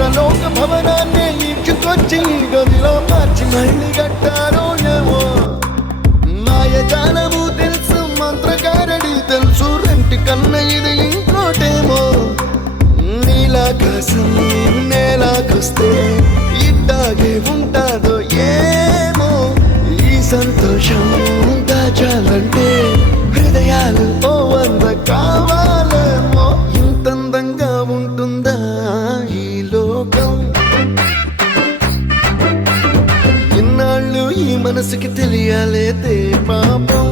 ఇంద్రలోక భవనాన్ని ఈడ్చుకొచ్చి గదిలో మార్చి మళ్ళీ కట్టారో ఏమో మాయజాలము తెలుసు మంత్రగారడి తెలుసు రెంటి కన్న ఇది ఇంకోటేమో నీలాకాశం నేలాకొస్తే ఇట్టాగే ఉంటాదో ఏమో ఈ సంతోషం దాచాలంటే హృదయాలు ఓ వంద కావాలేమో ఇంతందంగా ఉంటుందా ఈ లోకం ఇన్నాళ్ళు ఈ మనసుకి తెలియాలేదే పాపం